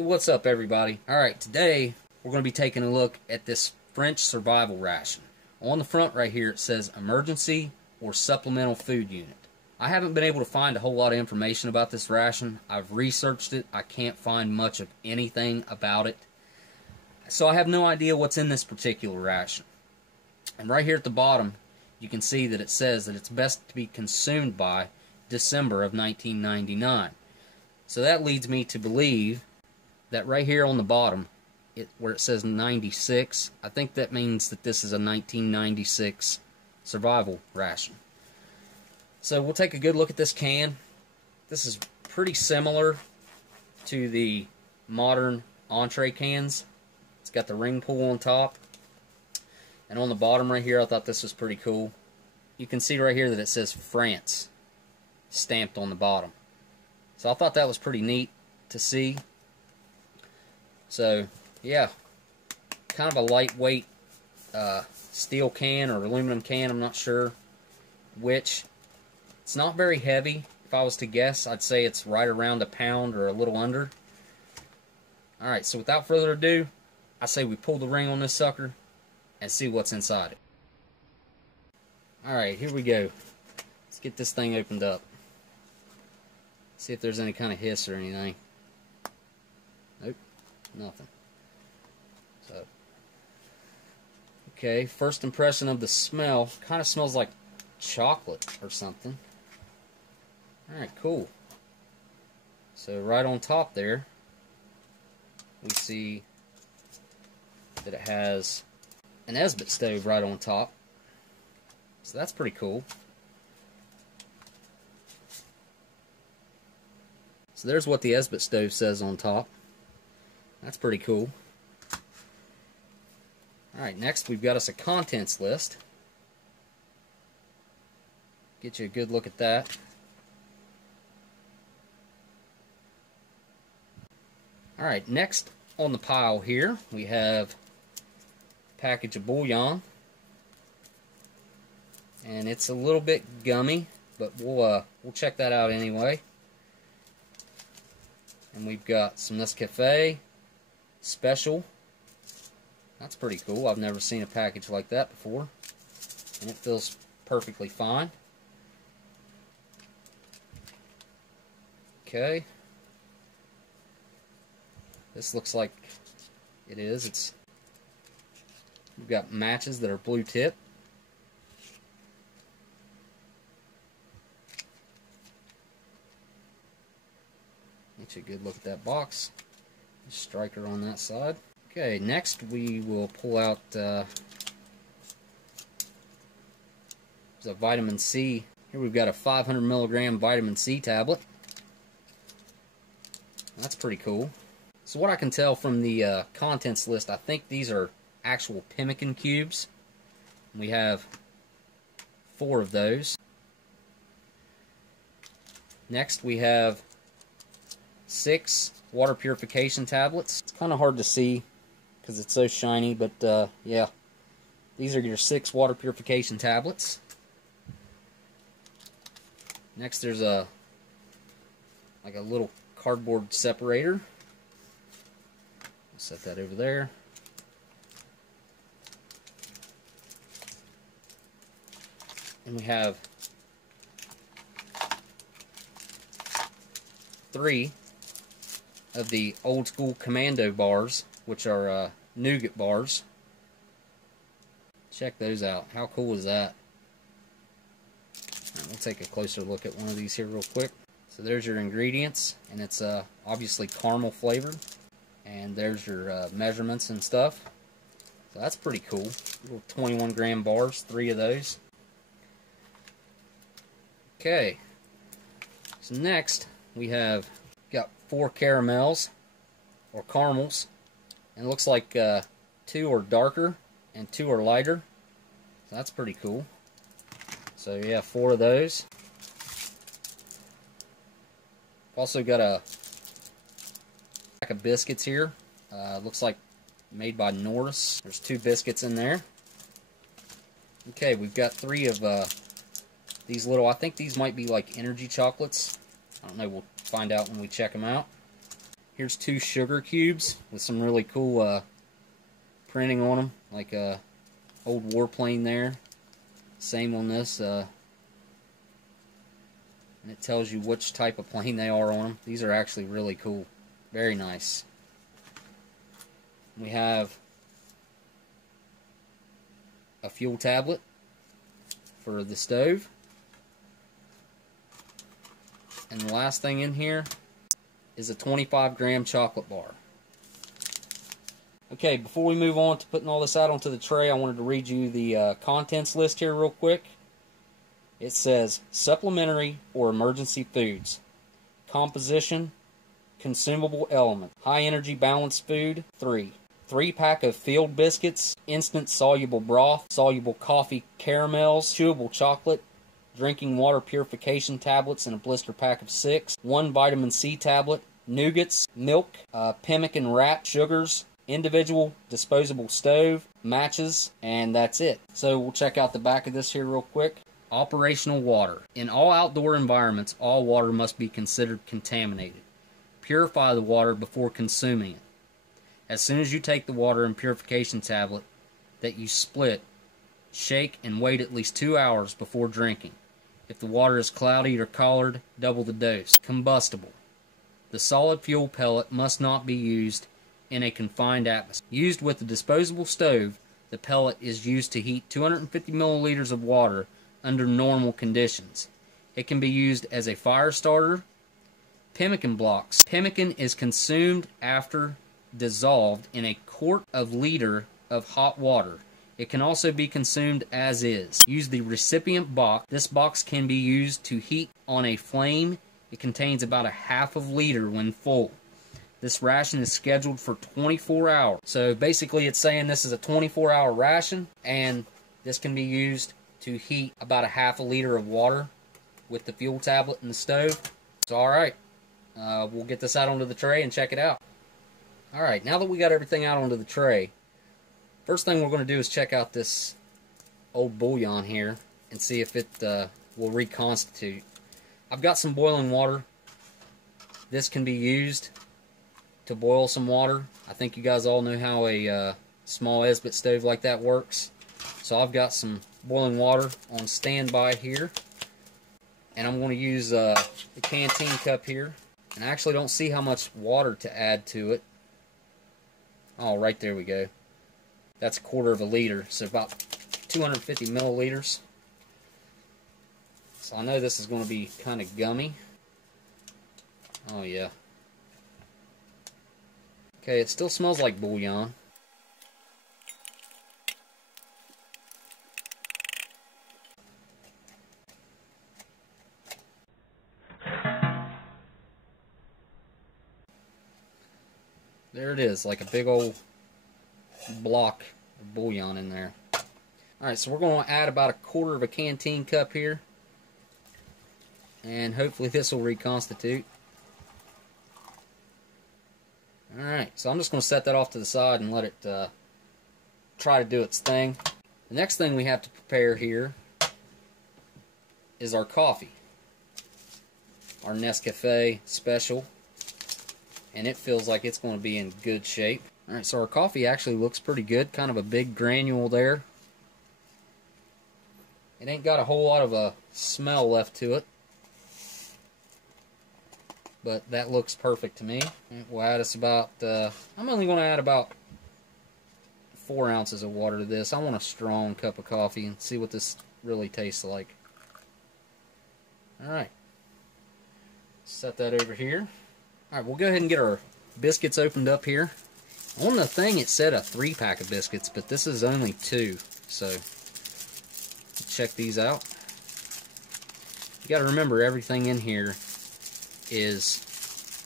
Hey, what's up everybody? Alright, today we're going to be taking a look at this French survival ration. On the front right here it says emergency or supplemental food unit. I haven't been able to find a whole lot of information about this ration. I've researched it. I can't find much of anything about it. So I have no idea what's in this particular ration. And right here at the bottom you can see that it says that it's best to be consumed by December of 1999. So that leads me to believe that right here on the bottom, where it says 96, I think that means that this is a 1996 survival ration. So we'll take a good look at this can. This is pretty similar to the modern entree cans. It's got the ring pull on top. And on the bottom right here, I thought this was pretty cool. You can see right here that it says France stamped on the bottom. So I thought that was pretty neat to see. So, yeah, kind of a lightweight steel can or aluminum can, I'm not sure which. It's not very heavy. If I was to guess, I'd say it's right around a pound or a little under. Alright, so without further ado, I say we pull the ring on this sucker and see what's inside it. Alright, here we go. Let's get this thing opened up. See if there's any kind of hiss or anything. Nope. Nothing. So, okay, first impression of the smell, kind of smells like chocolate or something. Alright, cool. So right on top there, we see that it has an Esbit stove right on top. So that's pretty cool. So there's what the Esbit stove says on top. That's pretty cool. Alright, next we've got us a contents list. Get you a good look at that. Alright, next on the pile here we have a package of bouillon. And it's a little bit gummy, but we'll check that out anyway. And we've got some Nescafe Special. That's pretty cool. I've never seen a package like that before. And it feels perfectly fine. Okay. This looks like it is. We've got matches that are blue tip. Get you a good look at that box. Striker on that side. Okay, next we will pull out there's a vitamin C. Here we've got a 500 milligram vitamin C tablet. That's pretty cool. So what I can tell from the contents list, I think these are actual pemmican cubes. We have 4 of those. Next we have 6 water purification tablets. It's kind of hard to see because it's so shiny, but yeah, these are your 6 water purification tablets. Next there's a little cardboard separator. Set that over there. And we have 3 of the old school Commando Bars, which are Nougat Bars. Check those out. How cool is that? Right, we'll take a closer look at one of these here real quick. So there's your ingredients, and it's obviously caramel flavored. And there's your measurements and stuff. So that's pretty cool. Little 21 gram bars, 3 of those. Okay. So next we have got 4 caramels or caramels, and it looks like 2 are darker and 2 are lighter. So that's pretty cool. So yeah, 4 of those. Also got a pack of biscuits here. Looks like made by Norris. There's 2 biscuits in there. Okay, we've got 3 of these little, I think these might be like energy chocolates. I don't know, we'll find out when we check them out. Here's 2 sugar cubes with some really cool printing on them, like a old warplane there. Same on this, and it tells you which type of plane they are on them. These are actually really cool. Very nice. We have a fuel tablet for the stove. And the last thing in here is a 25-gram chocolate bar. Okay, before we move on to putting all this out onto the tray, I wanted to read you the contents list here real quick. It says, supplementary or emergency foods. Composition, consumable element. High energy balanced food, 3. 3-pack of field biscuits, instant soluble broth, soluble coffee caramels, chewable chocolate, drinking water purification tablets in a blister pack of 6, 1 vitamin C tablet, nougats, milk, pemmican wrap, sugars, individual disposable stove, matches, and that's it. So we'll check out the back of this here real quick. Operational water. In all outdoor environments, all water must be considered contaminated. Purify the water before consuming it. As soon as you take the water and purification tablet that you split, shake and wait at least 2 hours before drinking. If the water is cloudy or colored, double the dose. Combustible. The solid fuel pellet must not be used in a confined atmosphere. Used with the disposable stove, the pellet is used to heat 250 milliliters of water under normal conditions. It can be used as a fire starter. Pemmican blocks. Pemmican is consumed after dissolved in a quart of liter of hot water. It can also be consumed as is. Use the recipient box. This box can be used to heat on a flame. It contains about a half of liter when full. This ration is scheduled for 24 hours. So basically it's saying this is a 24-hour ration, and this can be used to heat about a half a liter of water with the fuel tablet and the stove. So alright, we'll get this out onto the tray and check it out. Alright, now that we got everything out onto the tray, first thing we're going to do is check out this old bouillon here and see if it will reconstitute. I've got some boiling water. This can be used to boil some water. I think you guys all know how a small Esbit stove like that works. So I've got some boiling water on standby here. And I'm going to use the canteen cup here. And I actually don't see how much water to add to it. Oh, right there we go. That's a quarter of a liter, so about 250 milliliters. So I know this is going to be kind of gummy. Oh yeah. Okay, it still smells like bouillon. There it is, like a big old block of bouillon in there. Alright, so we're going to add about a quarter of a canteen cup here. And hopefully this will reconstitute. Alright, so I'm just going to set that off to the side and let it try to do its thing. The next thing we have to prepare here is our coffee. Our Nescafe Special. And it feels like it's going to be in good shape. Alright, so our coffee actually looks pretty good. Kind of a big granule there. It ain't got a whole lot of a smell left to it. But that looks perfect to me. We'll add us about, I'm only going to add about 4 ounces of water to this. I want a strong cup of coffee and see what this really tastes like. Alright. Set that over here. Alright, we'll go ahead and get our biscuits opened up here. On the thing it said a 3-pack of biscuits, but this is only 2. So, check these out. You gotta remember everything in here is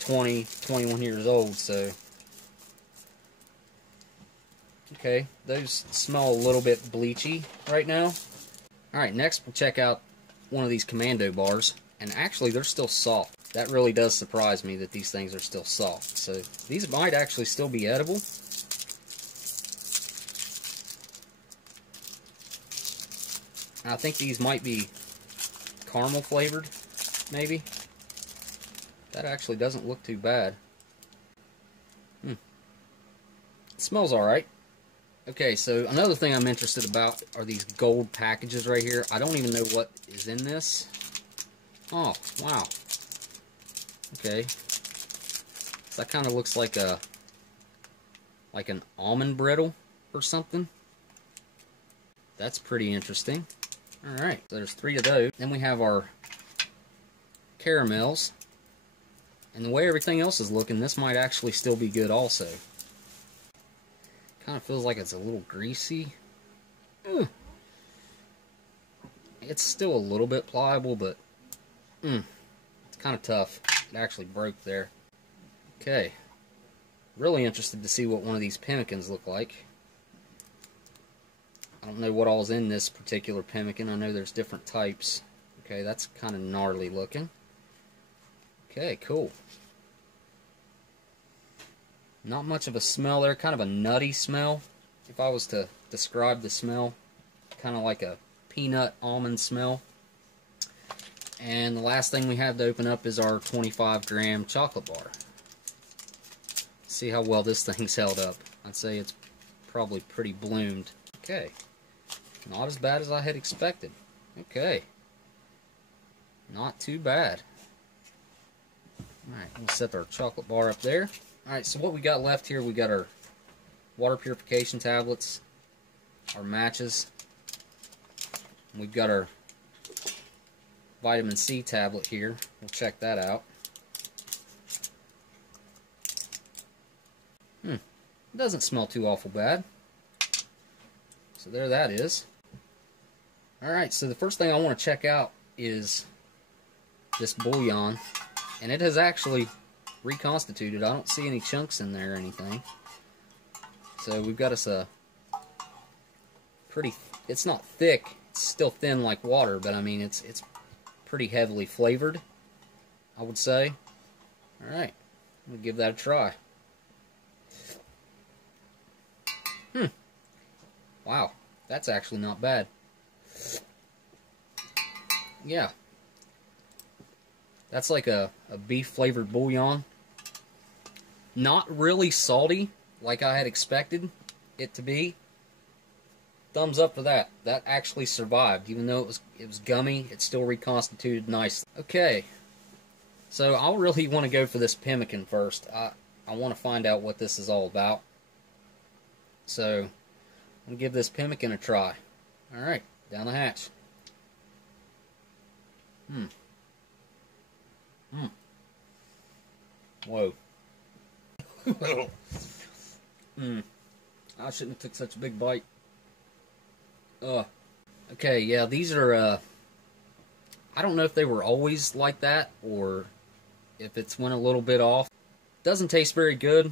20, 21 years old, so. Okay, those smell a little bit bleachy right now. Alright, next we'll check out one of these Commando Bars. And actually, they're still soft. That really does surprise me that these things are still soft. So these might actually still be edible. I think these might be caramel flavored, maybe. That actually doesn't look too bad. smells alright. Okay, so another thing I'm interested about are these gold packages right here. I don't even know what is in this. Oh, wow. Okay. That kind of looks like an almond brittle or something. That's pretty interesting. Alright, so there's 3 of those. Then we have our caramels. And the way everything else is looking, this might actually still be good also. Kind of feels like it's a little greasy. Ugh. It's still a little bit pliable, but it's kind of tough. It actually broke there. Okay. Really interested to see what one of these pemmikins look like. I don't know what all's in this particular pemmican. I know there's different types. Okay, that's kind of gnarly looking. Okay, cool. Not much of a smell there. Kind of a nutty smell. If I was to describe the smell, kind of like a peanut almond smell. And the last thing we have to open up is our 25-gram chocolate bar. See how well this thing's held up. I'd say it's probably pretty bloomed. Okay. Not as bad as I had expected. Okay. Not too bad. Alright, we'll set our chocolate bar up there. Alright, so what we got left here, we got our water purification tablets, our matches, and we've got our vitamin C tablet here. We'll check that out. It doesn't smell too awful bad. So there that is. Alright, so the first thing I want to check out is this bouillon. And it has actually reconstituted. I don't see any chunks in there or anything. So we've got us a pretty, it's not thick, it's still thin like water, but I mean it's pretty heavily flavored, I would say. Alright, I'm gonna give that a try. Wow, that's actually not bad. Yeah. That's like a beef flavored bouillon. Not really salty like I had expected it to be. Thumbs up for that. That actually survived. Even though it was gummy, it still reconstituted nicely. Okay. So I'll really want to go for this pemmican first. I want to find out what this is all about. So I'm going to give this pemmican a try. Alright, down the hatch. Whoa. I shouldn't have took such a big bite. Okay, yeah, these are, I don't know if they were always like that, or if it's went a little bit off. Doesn't taste very good.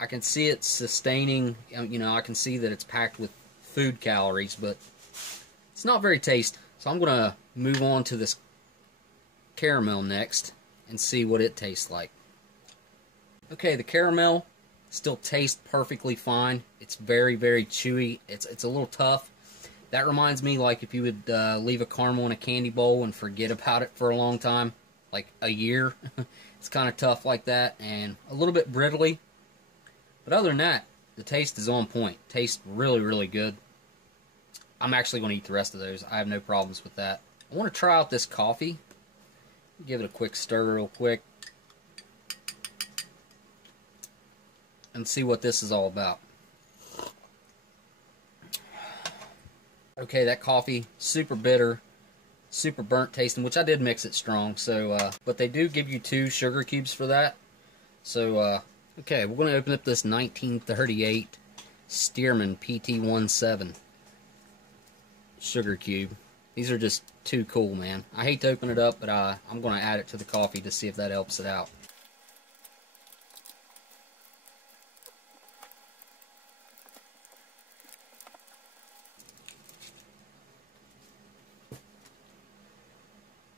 I can see it sustaining, you know, I can see that it's packed with food calories, but it's not very tasty. So I'm going to move on to this caramel next and see what it tastes like. Okay, the caramel still tastes perfectly fine. It's very, very chewy. It's a little tough. That reminds me like if you would leave a caramel in a candy bowl and forget about it for a long time, like a year. It's kind of tough like that and a little bit brittly. But other than that, the taste is on point. Tastes really, really good. I'm actually going to eat the rest of those. I have no problems with that. I want to try out this coffee. Give it a quick stir real quick. And see what this is all about. Okay, that coffee, super bitter, super burnt tasting, which I did mix it strong. So, but they do give you 2 sugar cubes for that. So, okay, we're going to open up this 1938 Stearman PT17 sugar cube. These are just too cool, man. I hate to open it up, but I'm going to add it to the coffee to see if that helps it out.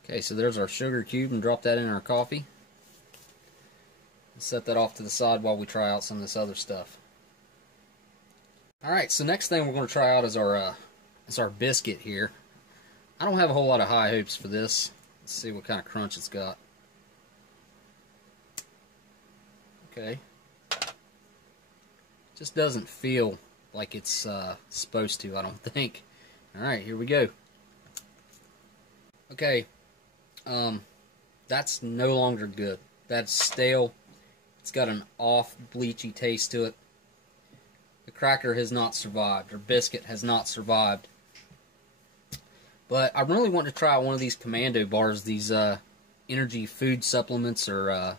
Okay, so there's our sugar cube, and drop that in our coffee. Set that off to the side while we try out some of this other stuff. Alright, so next thing we're going to try out is our biscuit here. I don't have a whole lot of high hopes for this. Let's see what kind of crunch it's got. Just doesn't feel like it's supposed to, I don't think. Alright, here we go. Okay, that's no longer good. That's stale. It's got an off, bleachy taste to it. The cracker has not survived, or biscuit has not survived. But I really want to try one of these Commando Bars, these energy food supplements, or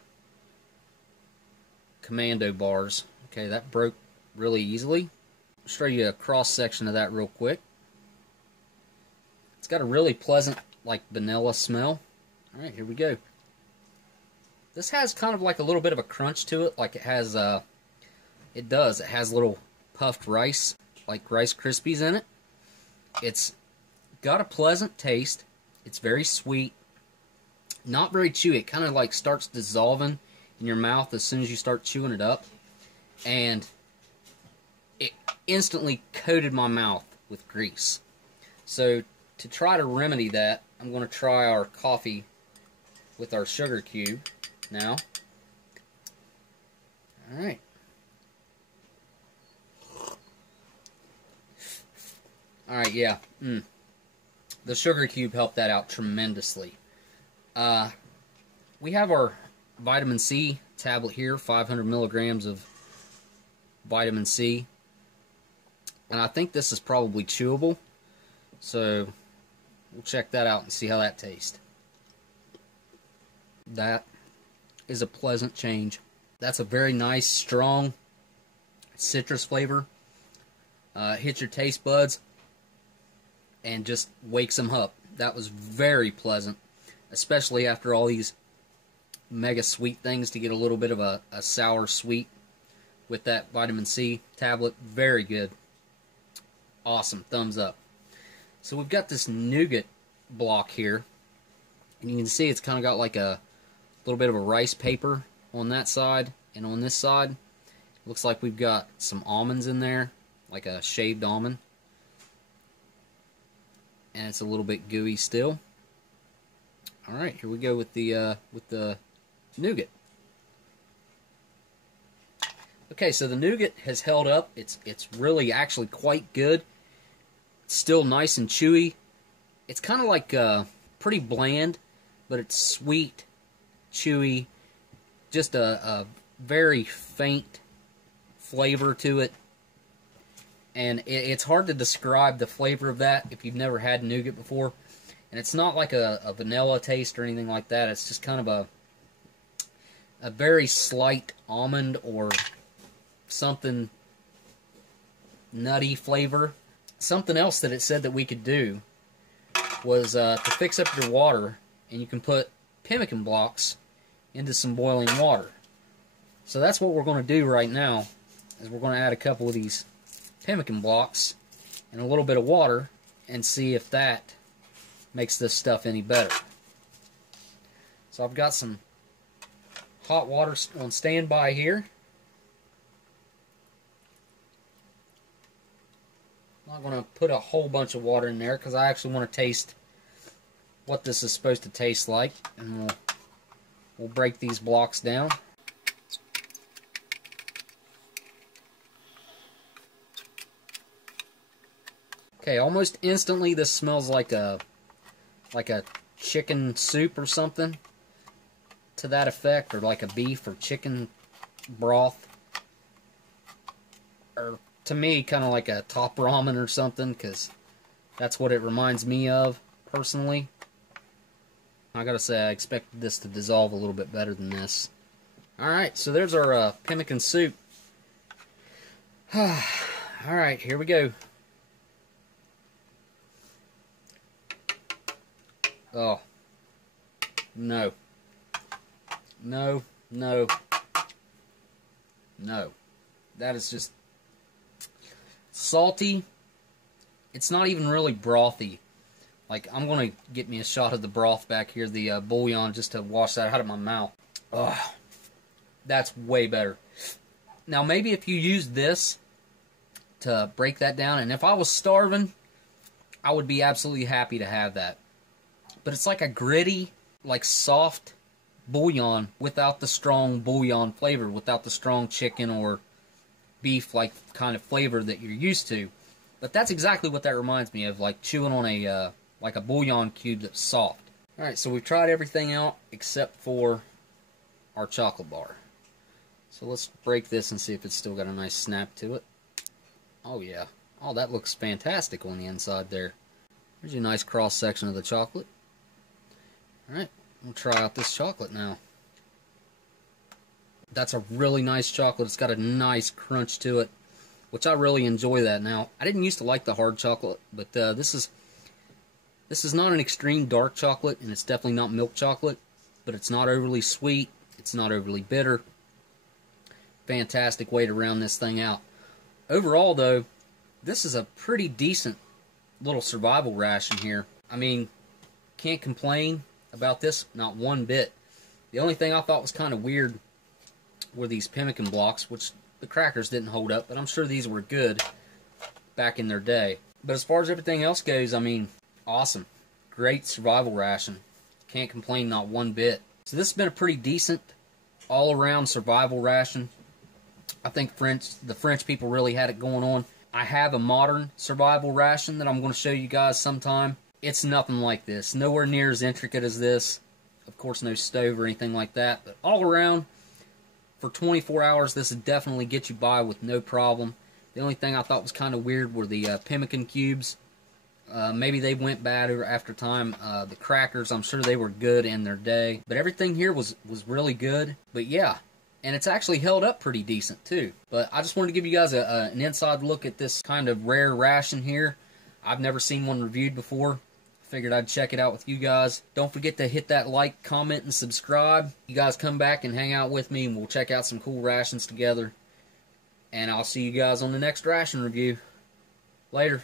Commando Bars. Okay, that broke really easily. I'll show you a cross section of that real quick. It's got a really pleasant, like, vanilla smell. Alright, here we go. This has kind of like a little bit of a crunch to it, like it has, it does. It has little puffed rice, like Rice Krispies in it. It's got a pleasant taste. It's very sweet. Not very chewy. It kind of like starts dissolving in your mouth as soon as you start chewing it up. And it instantly coated my mouth with grease. So to try to remedy that, I'm going to try our coffee with our sugar cube now. Alright. Alright, yeah. The sugar cube helped that out tremendously. We have our vitamin C tablet here, 500 milligrams of vitamin C. And I think this is probably chewable. So we'll check that out and see how that tastes. That is a pleasant change. That's a very nice, strong citrus flavor. Hits your taste buds and just wakes them up. That was very pleasant, especially after all these mega sweet things, to get a little bit of a sour sweet with that vitamin C tablet. Very good. Awesome. Thumbs up. So we've got this Nougat Block here, and you can see it's kind of got like a little bit of a rice paper on that side, and on this side looks like we've got some almonds in there, like a shaved almond, and it's a little bit gooey still. Alright, here we go with the nougat. Okay, so the nougat has held up. It's really actually quite good. It's still nice and chewy. It's kind of like pretty bland, but it's sweet, chewy, just a very faint flavor to it. And it's hard to describe the flavor of that if you've never had nougat before. And it's not like a vanilla taste or anything like that. It's just kind of a very slight almond or something nutty flavor. Something else that it said that we could do was to fix up your water, and you can put pemmican blocks into some boiling water. So that's what we're going to do right now, is we're going to add a couple of these pemmican blocks and a little bit of water and see if that makes this stuff any better. So I've got some hot water on standby here. I'm not going to put a whole bunch of water in there because I actually want to taste what this is supposed to taste like, and we'll break these blocks down. Okay, almost instantly this smells like a chicken soup or something to that effect, or like a beef or chicken broth, or to me kind of like a top ramen or something, because that's what it reminds me of personally. I gotta say, I expected this to dissolve a little bit better than this. Alright, so there's our pemmican soup. Alright, here we go. Oh. No. No. No. No. That is just salty. It's not even really brothy. Like, I'm going to get me a shot of the broth back here, the bouillon, just to wash that out of my mouth. Ugh. That's way better. Now, maybe if you use this to break that down, and if I was starving, I would be absolutely happy to have that. But it's like a gritty, like soft bouillon without the strong bouillon flavor, without the strong chicken or beef like kind of flavor that you're used to. But that's exactly what that reminds me of, like chewing on a like a bouillon cube that's soft. Alright, so we've tried everything out except for our chocolate bar. So let's break this and see if it's still got a nice snap to it. Oh yeah. Oh, that looks fantastic on the inside there. Here's a nice cross section of the chocolate. Alright, we'll try out this chocolate now. That's a really nice chocolate. It's got a nice crunch to it, which I really enjoy that. Now, I didn't used to like the hard chocolate, but this is not an extreme dark chocolate, and it's definitely not milk chocolate, but it's not overly sweet. It's not overly bitter. Fantastic way to round this thing out. Overall, though, this is a pretty decent little survival ration here. I mean, can't complain about this, not one bit. The only thing I thought was kind of weird were these pemmican blocks, which the crackers didn't hold up, but I'm sure these were good back in their day. But as far as everything else goes, I mean, awesome. Great survival ration. Can't complain not one bit. So this has been a pretty decent all-around survival ration. I think the French people really had it going on. I have a modern survival ration that I'm going to show you guys sometime. It's nothing like this. Nowhere near as intricate as this. Of course, no stove or anything like that. But all around, for 24 hours, this would definitely get you by with no problem. The only thing I thought was kind of weird were the pemmican cubes. Maybe they went bad after time. The crackers, I'm sure they were good in their day. But everything here was really good. But yeah, and it's actually held up pretty decent too. But I just wanted to give you guys an inside look at this kind of rare ration here. I've never seen one reviewed before. Figured I'd check it out with you guys. Don't forget to hit that like, comment, and subscribe. You guys come back and hang out with me, and we'll check out some cool rations together. And I'll see you guys on the next ration review. Later.